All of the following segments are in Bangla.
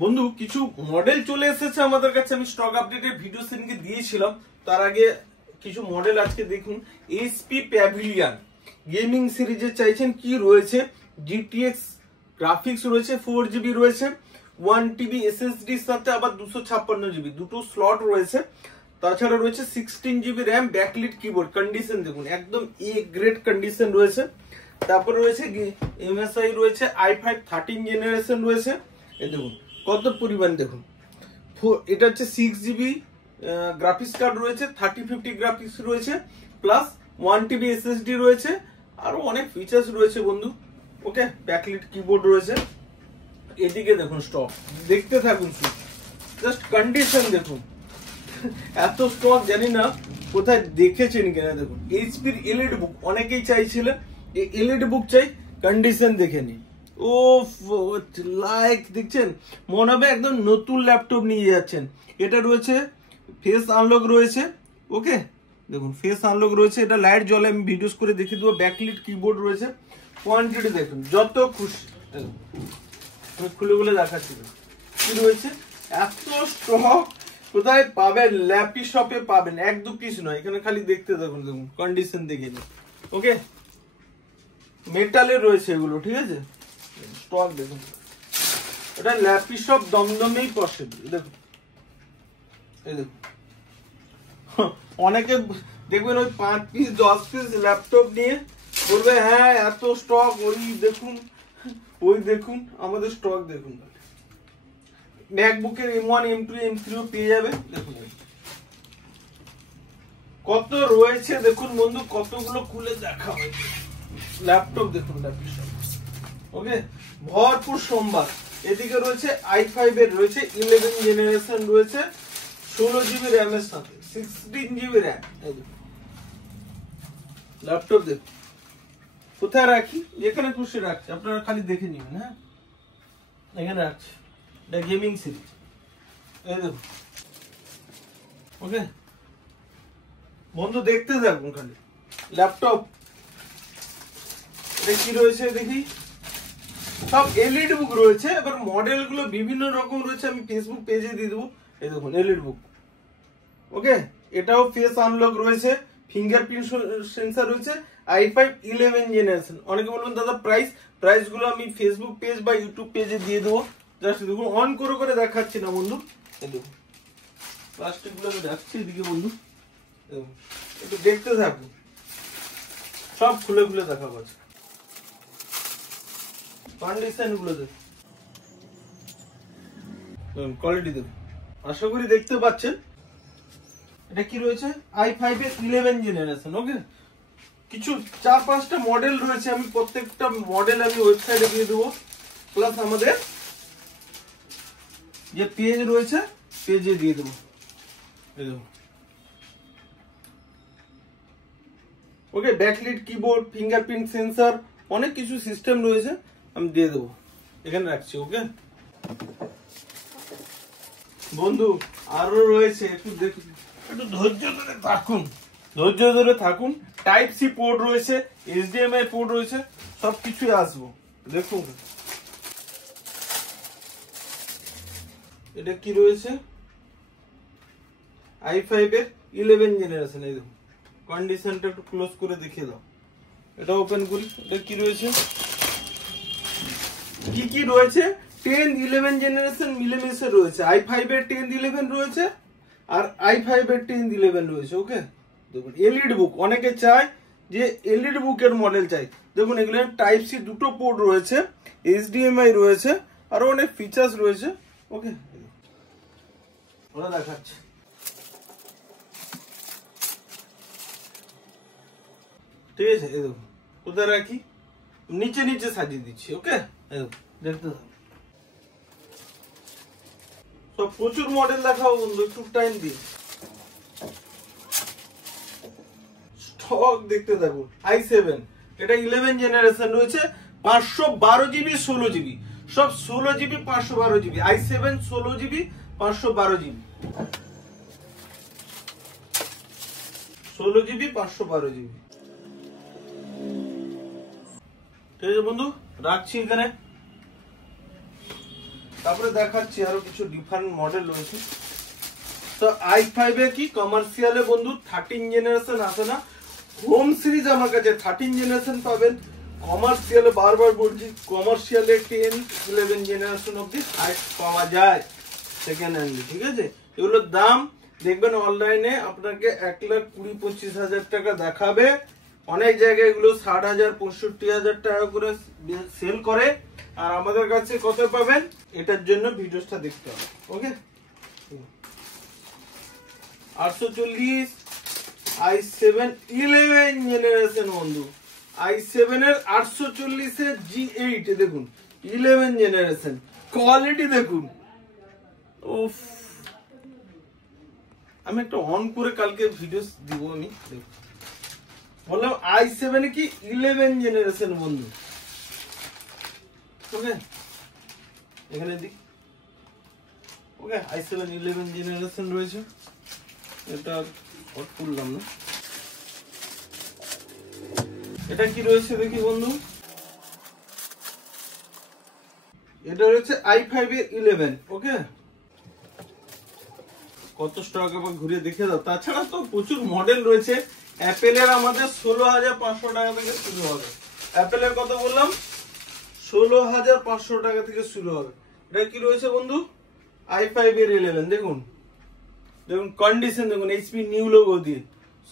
বন্ধু কিছু মডেল চলে এসেছে আমাদের কাছে। আমি স্টক আপডেটের ভিডিও সেদিনকে দিয়েছিলাম। তার আগে কিছু মডেল আজকে দেখুন। এইচপি প্যাভিলিয়ন গেমিং সিরিজে চাইছেন কি রয়েছে? জিটিএক্স গ্রাফিক্স রয়েছে, 4GB রয়েছে, 1TB SSD সাথে আবার 256GB দুটো স্লট রয়েছে। তাছাড়া রয়েছে 16GB RAM, backlit keyboard, condition দেখুন একদম এ গ্রেড কন্ডিশন রয়েছে। তারপর রয়েছে MSI রয়েছে, i5 13 জেনারেশন রয়েছে। এই দেখুন কত পরিমাণ দেখুন। এটা হচ্ছে 6GB গ্রাফিক্স কার্ড রয়েছে, 3050 গ্রাফিক্স রয়েছে, প্লাস 1TB SSD রয়েছে, আরো অনেক ফিচার্স রয়েছে বন্ধু। ওকে, ব্যাকলিট কিবোর্ড রয়েছে। এদিকে দেখুন স্টক, দেখতে থাকুন, জাস্ট কন্ডিশন দেখুন। এত স্টক জানি না কোথায় দেখেছেন কিনা। দেখুন এইচপির এলইডি বুক অনেকেই চাইছিলেন, এই এলইডি বুক চাই, কন্ডিশন দেখে নিন। ও লাইক দেখছেন, মনে হবে একদম নতুন ল্যাপটপ নিয়ে যাচ্ছেন। এটা রয়েছে ফেস আনলক রয়েছে। ওকে দেখুন ফেস আনলক রয়েছে, এটা লাইট জ্বলে, আমি ভিডিওস করে দেখিয়ে দেবো। ব্যাকলিট কিবোর্ড রয়েছে, কোয়ান্টিটি দেখুন যত খুশি। আমি খুলে খুলে দেখাচ্ছি কি রয়েছে। এত স্টক কোথায় পাবেন? ল্যাপি শপে পাবেন, এক দু পিস নয়। এখানে খালি দেখতে দেখুন, দেখুন কন্ডিশন দেখে নিন। ওকে, মেটালের রয়েছে এগুলো, ঠিক আছে। স্টক দেখুন, এটা ল্যাপি শপ দমদমেই পসিবল। দেখুন এই দেখুন, অনেকে দেখবেন ওই 5 পিস 10 পিস ল্যাপটপ নিয়ে বলবে হ্যাঁ এত স্টক, ওই দেখুন ওই দেখুন। আমাদের স্টক দেখুন, ম্যাকবুকের M1 M2 M3 পেয়ে যাবে। দেখুন কত রয়েছে দেখুন বন্ধু, কতগুলো খুলে দেখা হয়েছে। ল্যাপটপ দেখুন, ল্যাপটপ। ওকে, ভরপুর সোমবার। এদিকে রয়েছে i5 এর রয়েছে 11 জেনারেশন রয়েছে, 16GB র্যাম এর সাথে 16GB র্যাম। ল্যাপটপ দেখুন কোথায় রাখি, যেখানে খুশি রাখছি, আপনারা খালি দেখে নিবেন। হ্যাঁ, এখানে রাখছি, এটা গেমিং সিরিজ। এই দেখুন। ওকে বন্ধু দেখতে থাকুন খালি। ল্যাপটপ এটা কি রয়েছে দেখি, সব এলইডি বুক রয়েছে। এবার মডেল গুলো বিভিন্ন রকম রয়েছে, আমি ফেসবুক পেজে দিয়ে দেবো। এই দেখুন এলইডি বুক। ওকে, এটাও ফেস আনলক রয়েছে, ফিঙ্গারপ্রিন্ট সেন্সর রয়েছে, i5 11 জেনারেশন। অনেকে বলবেন দাদা প্রাইস গুলো আমি ফেসবুক পেজ বা ইউটিউব পেজে দিয়ে দেবো। জাস্ট দেখুন, অন করে দেখাচ্ছি না বন্ধু। এই দেখুন প্লাস্টিক গুলো আমি রাখছি এদিকে বন্ধু, একটু দেখতে থাকুন, সব খুলে খুলে দেখাবো। কন্ডিশন গুলো দেখুন, কোয়ালিটি দেখুন, আশা করি দেখতে পাচ্ছেন। এটা কি রয়েছে? i5 এর 11 জেনারেশন। ওকে, কিছু 4-5টা মডেল রয়েছে, আমি প্রত্যেকটা মডেল আমি ওয়েবসাইটে দিয়ে দেবো, প্লাস আমাদের যে পেজ রয়েছে পেজে দিয়ে দেবো। ওকে, ব্যাকলিট কিবোর্ড, ফিঙ্গারপ্রিন্ট সেন্সর, অনেক কিছু সিস্টেম রয়েছে, আমি দিয়ে দেবো। এখানে রাখছি। ওকে বন্ধু, আরো রয়েছে, একটু দেখুন, একটু ধৈর্য ধরে থাকুন। টাইপ সি পোর্ট রয়েছে, HDMI পোর্ট রয়েছে, সবকিছুই আসবো। দেখুন এটা কি রয়েছে, i5 এর 11 জেনারেশন। এই দেখুন কন্ডিশনটা একটু ক্লোজ করে দেখিয়ে দাও। এটা ওপেন করি, এটা কি রয়েছে, কি রয়েছে? 10 11 জেনারেশন মিলেমিশে রয়েছে। i5 এর 10 11 রয়েছে, আর i5 এর 10 11 রয়েছে। ওকে দেখুন, এলইডি বুক অনেকে চায় যে এলইডি বুকের মডেল চাই। দেখুন এগুলো টাইপ সি দুটো পোর্ট রয়েছে, HDMI রয়েছে, আরো অনেক ফিচার্স রয়েছে। ওকে ওরা দেখাচ্ছে। ঠিক আছে, এই দেখুন কোথায় রাখি, নিচে নিচে সাজিয়ে দিচ্ছি। ওকে দেখতে থাকুন, সব প্রচুর মডেল দেখাবো বন্ধু, একটু টাইম দিন, স্টক দেখতে থাকুন। i7 এটা 11 জেনারেশন রয়েছে, 512GB 16GB, সব 16GB 512GB। i7 16GB 512GB, 16GB 512GB। ঠিক আছে বন্ধু, রাখছি এখানে। তারপরে দেখাচ্ছি আরো কিছু ডিফারেন্ট মডেল রয়েছে। তো i5 এ কি কমার্শিয়ালে বন্ধু 13 জেনারেশন আসে না, হোম সিরিজ আমার কাছে 13 জেনারেশন পাবেন। কমার্শিয়ালে বারবার বলছি, কমার্শিয়ালে 10 11 জেনারেশন অবধি পাওয়া যায় সেকেন্ড হ্যান্ডে, ঠিক আছে। এগুলোর দাম দেখবেন অনলাইনে আপনাকে 1,20,25,000 টাকা দেখাবে, অনেক জায়গায় এগুলো 60,000 65,000 টাকা করে সেল করে। আর আমাদের কাছে কত পাবেন এটার জন্য ভিডিওটা দেখতে হবে। ওকে, 840 i7 11 জেনারেশন বন্ধু, i7 এর 840 এর G8 দেখুন 11 জেনারেশন, কোয়ালিটি দেখুন। উফ, আমি একটা অন করে কালকে ভিডিও দিব আমি, দেখুন বললাম i7 এ কি 11 জেনারেশন বন্ধু। ওকে, এখানে দিক ওকে i7 11 জেনারেশন রয়েছে। এটা অট করলাম না, এটা কি রয়েছে দেখি বন্ধু। এটা রয়েছে i5 এর 11। ওকে, কত স্টক আবার ঘুরিয়ে দেখে দাও। তাছাড়া তো প্রচুর মডেল রয়েছে। অ্যাপেলের আমাদের 16,500 টাকা থেকে শুরু হবে। অ্যাপেলের কত বললাম, 16,500 টাকা থেকে শুরু হবে। এটা কি রয়েছে বন্ধু, i5 এর 11। দেখুন দেখুন কন্ডিশন দেখুন, এইচপি নিউ লোগো দিয়ে।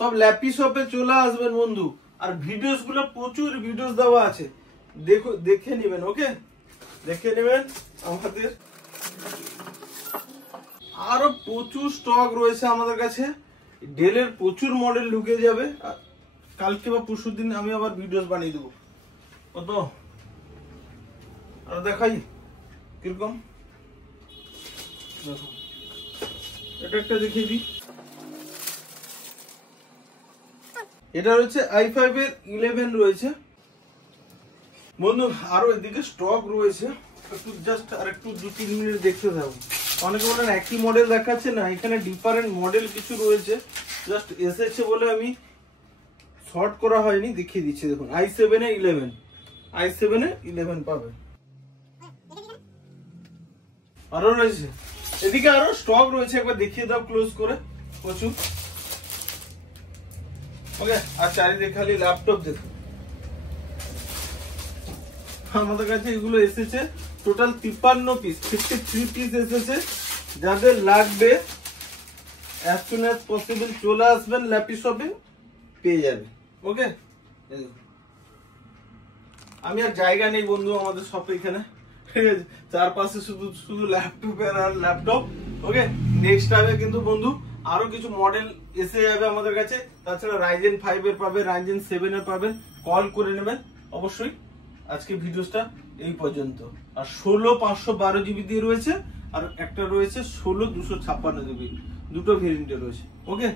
সব ল্যাপি শপে চলে আসবেন বন্ধু। আর ভিডিওস গুলো প্রচুর ভিডিওস দেওয়া আছে, দেখে নেবেন। ওকে, দেখে নেবেন। আমাদের আরো প্রচুর স্টক রয়েছে আমাদের কাছে। ডেলের প্রচুর মডেল ঢুকে যাবে, কালকে বা পরশু দিন আমি আবার ভিডিওস বানিয়ে দেবো। কত আর দেখাই কিরকম, দেখো এটা একটা দেখিয়ে দিই। এটা রয়েছে i5 এর 11 রয়েছে বন্ধু। আরো এদিকে স্টক রয়েছে, একটু জাস্ট আর একটু 2-3 মিনিট দেখতে থাকুন। অনেকে বলেন একই মডেল দেখাচ্ছে না, এখানে ডিফারেন্ট মডেল কিছু রয়েছে। জাস্ট এসেছে বলে আমি শর্ট করা হয়নি, দেখিয়ে দিচ্ছি। দেখুন i7 এ 11, i7 এ 11 পাবে। আরো রয়েছে এদিকে, আরো স্টক রয়েছে, একবার দেখিয়ে দাও ক্লোজ করে, প্রচুর। ওকে, আর চারিদিকে খালি ল্যাপটপ দেখুন। আমাদের কাছে এগুলো এসেছে টোটাল 53 পিস, 53 পিস এসেছে। যাদের লাগবে as soon as possible চলে আসবেন, ল্যাপি শপে পেয়ে যাবে। ওকে, আমি আর জায়গা নেই বন্ধু আমাদের শপে, এখানে ঠিক আছে, চারপাশে শুধু শুধু ল্যাপটপ আর ল্যাপটপ। ওকে, নেক্সট টাইমে কিন্তু বন্ধু আরো কিছু মডেল এসে যাবে আমাদের কাছে। তাছাড়া Ryzen 5 এর পাবে, Ryzen 7 এর পাবেন, কল করে নেবেন অবশ্যই। আজকে ভিডিওটা এই পর্যন্ত। আর 16/512 জিবি দিয়ে রয়েছে, আর একটা রয়েছে 16/256 জিবি, দুটো ভেরিয়েন্টে রয়েছে। ওকে।